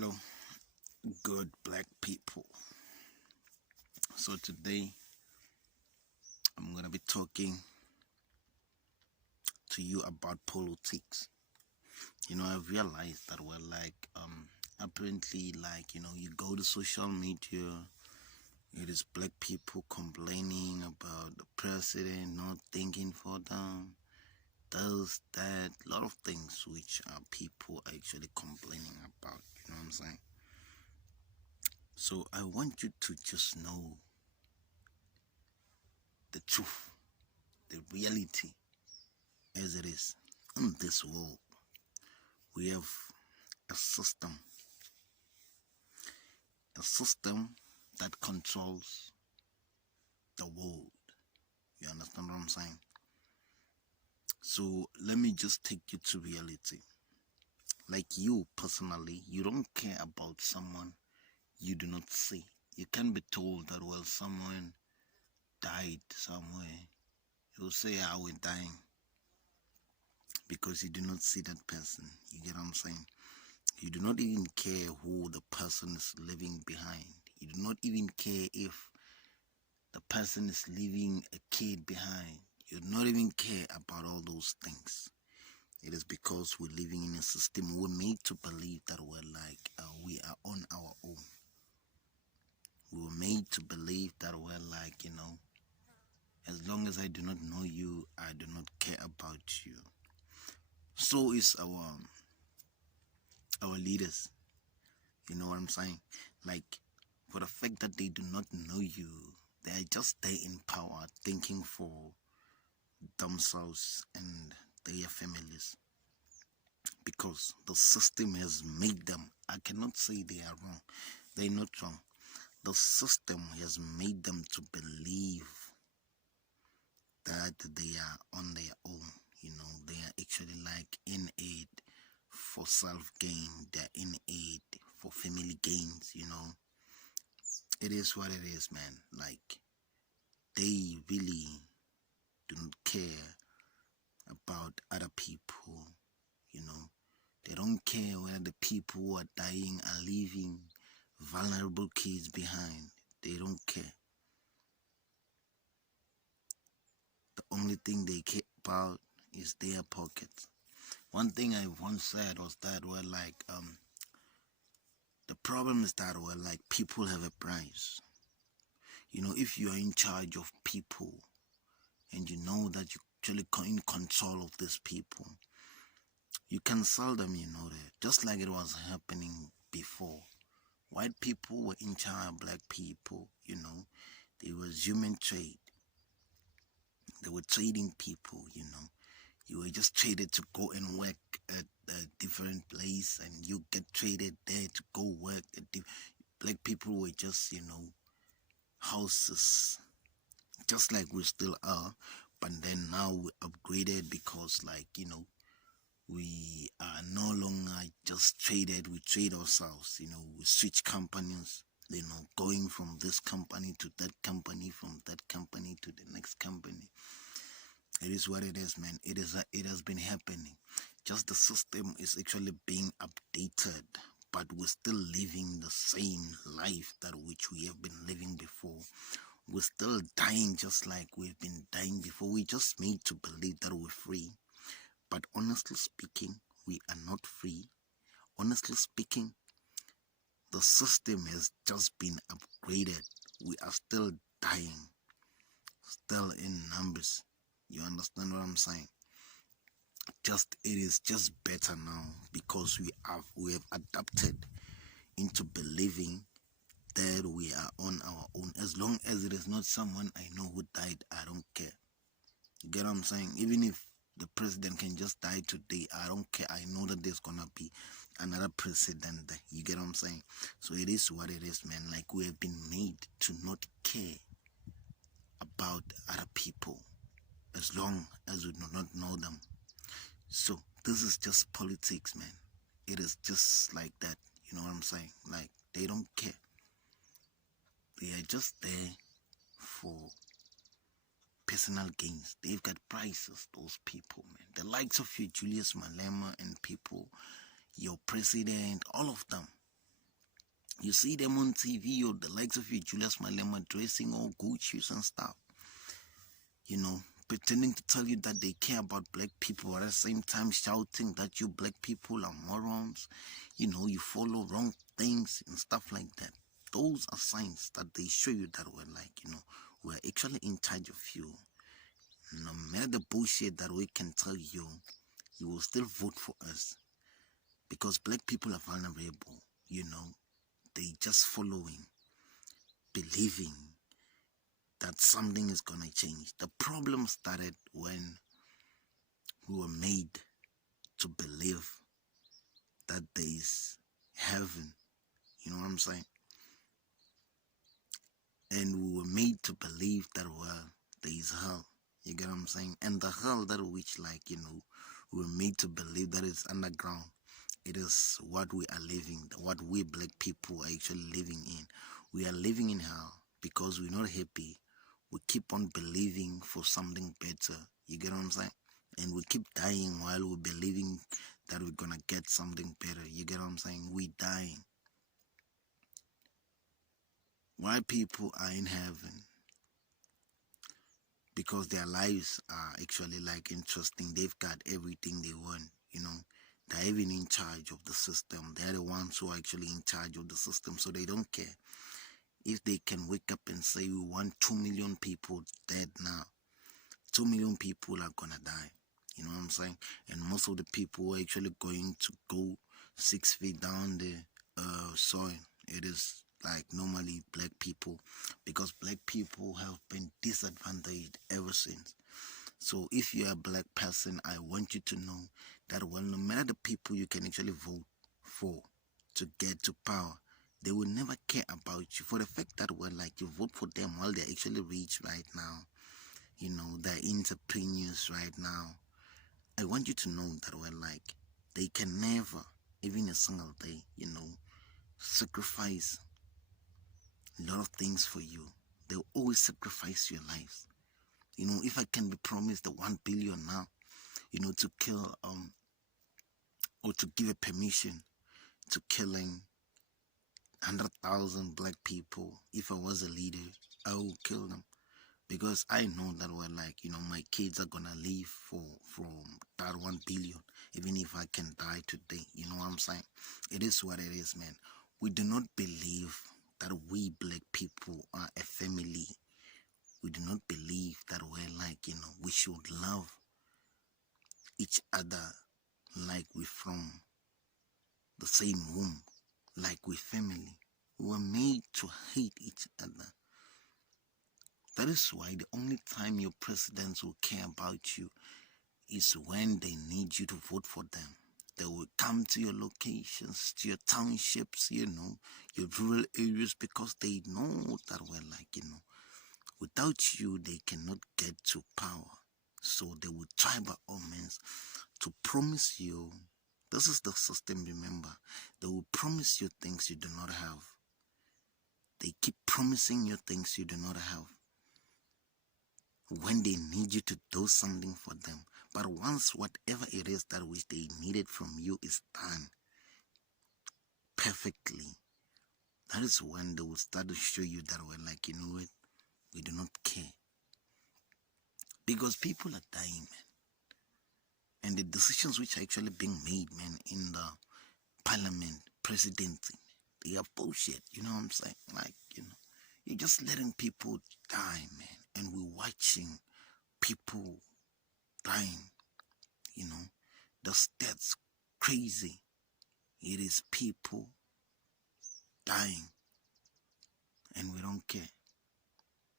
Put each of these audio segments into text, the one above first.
Hello, good black people. So today I'm gonna be talking to you about politics. I've realized that apparently you go to social media, it is black people complaining about the president not thinking for them, does that, a lot of things which are people actually complaining about, you know what I'm saying? So I want you to just know the truth, the reality as it is. In this world, we have a system that controls the world. You understand what I'm saying? So let me just take you to reality. Like you personally, you don't care about someone you do not see. You can be told that, well, someone died somewhere. You'll say, we're dying, because you do not see that person. You get what I'm saying? You do not even care who the person is leaving behind. You do not even care if the person is leaving a kid behind. You do not even care about all those things. It is because we're living in a system we're made to believe that we are on our own. We were made to believe that as long as I do not know you, I do not care about you. So is our leaders. You know what I'm saying? Like, for the fact that they do not know you, they are just there in power, thinking for themselves and their families. Because the system has made them, I cannot say they are wrong. They're not wrong. The system has made them to believe that they are on their own. They are actually in it for self-gain. They're in it for family gains. It is what it is, man. They really do not care about other people. They don't care whether the people who are dying are leaving vulnerable kids behind. They don't care. The only thing they care about is their pockets. One thing I once said was that the problem is that people have a price. If you are in charge of people and you know that you're actually in control of these people, you can sell them, that. Just like it was happening before. White people were in charge of black people, They was human trade. They were trading people, You were just traded to go and work at a different place, and you get traded there to go work at black people were just, houses, just like we still are. But then now we upgraded because we are no longer just traded. We trade ourselves, we switch companies, going from this company to that company, from that company to the next company. It is what it is, man. It has been happening. Just the system is actually being updated, but we're still living the same life that which we have been living before. We're still dying just like we've been dying before. We just made to believe that we're free. But honestly speaking, we are not free. Honestly speaking, the system has just been upgraded. We are still dying, still in numbers. You understand what I'm saying? It is just better now because we have adapted into believing that we are on our own. As long as it is not someone I know who died, I don't care. You get what I'm saying? Even if the president can just die today, I don't care. I know that there's gonna be another president there. You get what I'm saying? So it is what it is, man. We have been made to not care about other people as long as we do not know them. So this is just politics, man. It is just like that. You know what I'm saying? They don't care. They are just there for personal gains. They've got prices, those people, man. The likes of your Julius Malema and people, your president, all of them. You see them on TV or the likes of you, Julius Malema, dressing all Gucci's and stuff, pretending to tell you that they care about black people, at the same time shouting that you black people are morons, you follow wrong things and stuff like that. Those are signs that they show you that we're actually in charge of you. No matter the bullshit that we can tell you, you will still vote for us. Because black people are vulnerable, they just following, believing that something is gonna change. The problem started when we were made to believe that there is heaven, you know what I'm saying? And we were made to believe that, well, there is hell, you get what I'm saying? And the hell that which, we were made to believe that is underground. It is what we are living, what we black people are actually living in. We are living in hell because we're not happy. We keep on believing for something better. You get what I'm saying? And we keep dying while we're believing that we're gonna get something better. You get what I'm saying? We dying. Why people are in heaven? Because their lives are actually interesting. They've got everything they want, They're even in charge of the system. They're the ones who are actually in charge of the system, so they don't care. If they can wake up and say, we want 2 million people dead now, 2 million people are gonna die. You know what I'm saying? And most of the people are actually going to go 6 feet down the soil. It is normally black people, because black people have been disadvantaged ever since. So if you're a black person, I want you to know that, well, no matter the people you can actually vote for to get to power, they will never care about you, for the fact that, well, you vote for them while they're actually rich right now, they're entrepreneurs right now. I want you to know that, well, they can never, even a single day, sacrifice a lot of things for you. They'll always sacrifice your lives. If I can be promised the 1 billion now, to kill or to give a permission to killing 100,000 black people, if I was a leader, I would kill them. Because I know that, well, my kids are gonna live from that 1 billion, even if I can die today. You know what I'm saying? It is what it is, man. We do not believe that we black people are a family. We do not believe that we're we should love each other like we're from the same womb, like we're family. We were made to hate each other. That is why the only time your presidents will care about you is when they need you to vote for them. They will come to your locations, to your townships, your rural areas, because they know that without you, they cannot get to power. So they will try by all means to promise you. This is the system, remember. They will promise you things you do not have. They keep promising you things you do not have when they need you to do something for them. But once whatever it is that which they needed from you is done perfectly, that is when they will start to show you that we're what, we do not care. Because people are dying, man. And the decisions which are actually being made, man, in the parliament, presidency, they are bullshit. You know what I'm saying? You're just letting people die, man. And we're watching people dying. The stats crazy. It is people dying, and we don't care.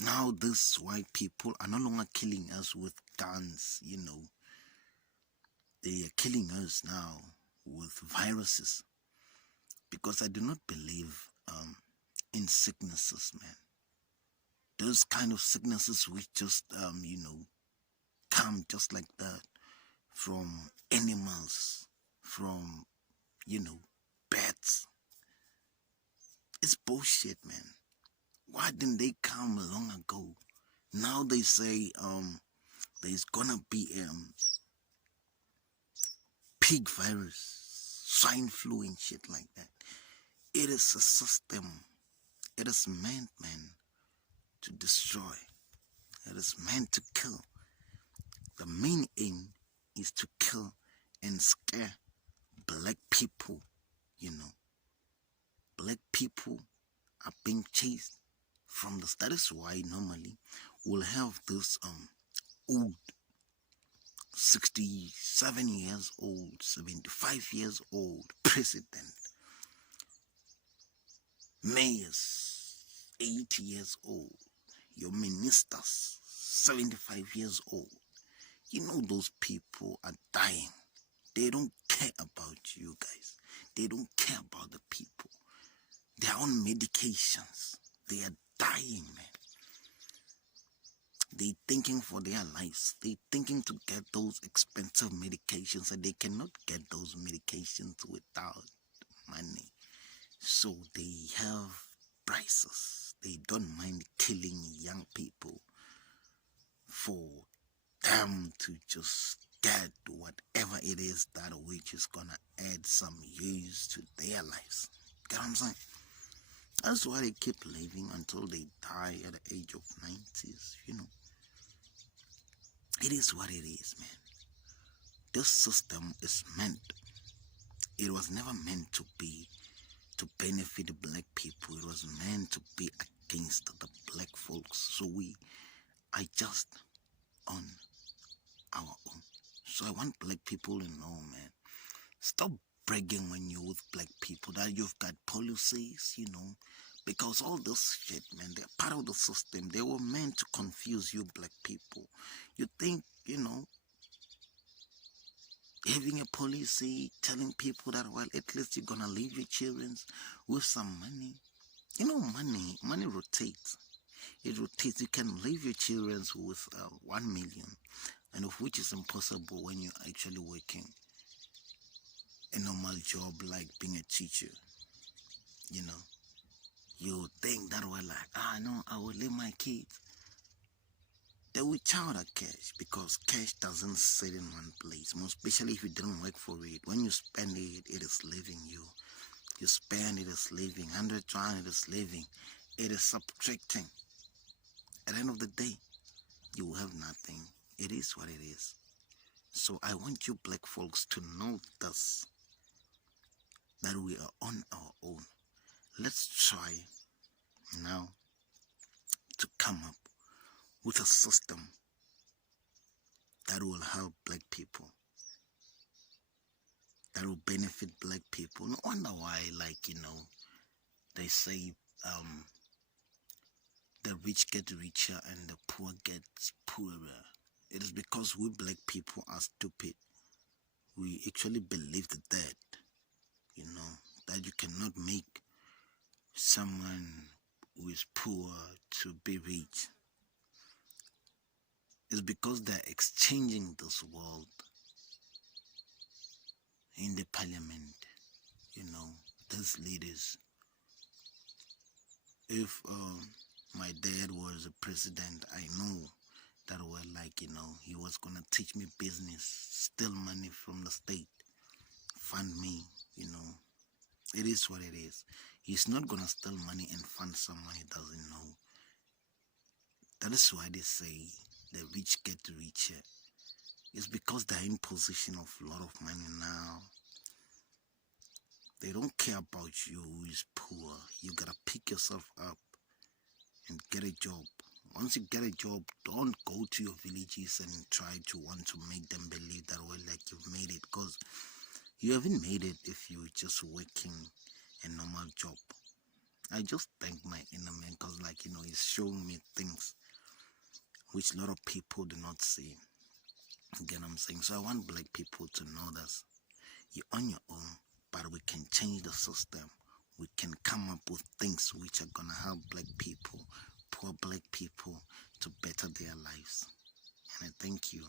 Now these white people are no longer killing us with guns. They are killing us now with viruses, because I do not believe in sicknesses, man. Those kind of sicknesses which just come just like that from animals, from bats. It's bullshit, man. Why didn't they come long ago? Now they say there's gonna be pig virus, swine flu and shit like that. It is a system. It is meant, man, to destroy. It is meant to kill. The main aim is to kill and scare black people, you know. Black people are being chased from this. That is why normally we'll have this old 67 years old, 75 years old president, mayors 80 years old, your ministers 75 years old. You know those people are dying. They don't care about you guys. They don't care about the people. They are on medications. They are dying, man. They thinking for their lives. They thinking to get those expensive medications, and they cannot get those medications without money. So they have prices. They don't mind killing young people for them to just get whatever it is that which is gonna add some use to their lives. Get what I'm saying? That's why they keep living until they die at the age of 90s, you know. It is what it is, man. This system is meant, it was never meant to be to benefit the black people. It was meant to be against the black folks. So we are just on our own. So I want black people to know, man, stop bragging when you're with black people that you've got policies, you know, because all this shit, man, they're part of the system. They were meant to confuse you black people. You think, you know, having a policy telling people that, well, at least you're gonna leave your children with some money. You know, money rotates. It rotates. You can leave your children with 1 million, and of which is impossible when you're actually working a normal job like being a teacher. You know, you think that way, like, no, I will leave my kids. They will chow that cash, because cash doesn't sit in one place, most especially if you didn't work for it. When you spend it, it is leaving you. You spend, it is leaving. 100 trying, it is leaving. It is subtracting. At the end of the day, you will have nothing. It is what it is. So I want you black folks to know this, that we are on our own. Let's try now to come up with a system that will help black people, that will benefit black people. No wonder why, like, you know, they say the rich get richer and the poor get poorer. It is because we black people are stupid. We actually believe that, you know, that you cannot make someone who is poor to be rich. It's because they're exchanging this world in the parliament, you know, these leaders. If my dad was a president, I know that, well, like, you know, he was gonna teach me business, steal money from the state, fund me, you know. It is what it is. He's not gonna steal money and fund someone he doesn't know. That is why they say the rich get richer. It's because they're in possession of a lot of money now. They don't care about you who is poor. You gotta pick yourself up and get a job. Once you get a job, don't go to your villages and try to want to make them believe that, well, like, you've made it, because you haven't made it if you're just working a normal job. I just thank my inner man, because, like, you know, he's showing me things which a lot of people do not see. Again, I'm saying, so I want black people to know that you're on your own, but we can change the system. We can come up with things which are gonna help black people, poor black people, to better their lives. And I thank you.